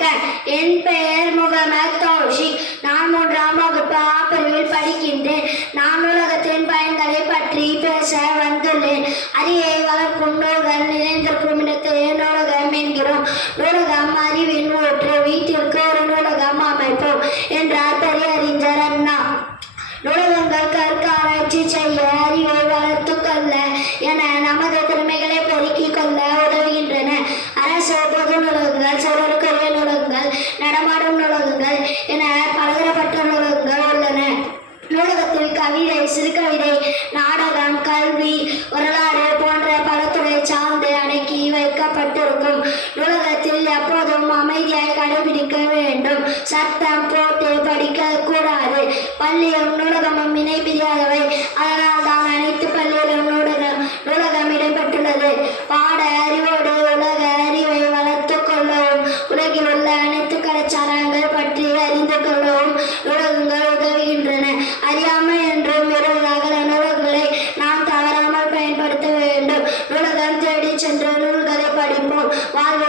வணக்கம். என் பெயர் முகமது தௌஷிக். நான் 3ஆம் வகுப்பு ஆ பிரிவில் படிக்கின்றேன். நான் உலகத்தின் பயன்களை பற்றி பேச வந்துள்ளேன். அறிவை வளர்க்கும் நூல்கள் நிறைந்திருக்கும் இடத்தை நூலகம் என்கிறோம். நூலகம் அறிவின் ஊற்று. வீட்டிற்கு ஒரு நூலகம் அமைப்போம் என்றார் பெரியறிஞர் அண்ணா. நூலகங்கள் கற்க ஆராய்ச்சி செய்ய அறிவை வளர்த்து கொள்ள என நமது திறமைகளை பெருக்கிக் கொள்ள உதவுகின்றன. அரசு பொது நூலகங்கள், சிலருக்குரிய நூலகங்கள், நடமாடும் நூலகங்கள் என பலதரப்பட்ட நூலகங்கள் உள்ளன. நூலகத்தில் கவிதை, சிறுகவிதை, நாடகம், கல்வி, வரலாறு போன்ற பல துறை சார்ந்து அடக்கி வைக்கப்பட்டிருக்கும். நூலகத்தில் எப்போதும் அமைதியாய் கடைபிடிக்க வேண்டும். சத்தம் போட்டு படிக்க கூடாது. பள்ளியும் நூலகமும் இணை பிரியாதவை. அதனால் தான் அனைத்து பள்ளியிலும் நூலகம் இடம்பெற்றுள்ளது. பாட அறிவோடு உலக அறிவை வளர்த்து கொள்ளவும், உலகில் உள்ள அனைத்து கலாச்சாரங்கள் பற்றி அறிந்து கொள்ளவும் நூலகங்கள் உதவுகின்றன. அறியாமை என்றும் இருவராக நூலகங்களை நாம் தவறாமல் பயன்படுத்த வேண்டும். நூலகம் தேடி சென்று நூல்களை படிப்போம். வாழ்வு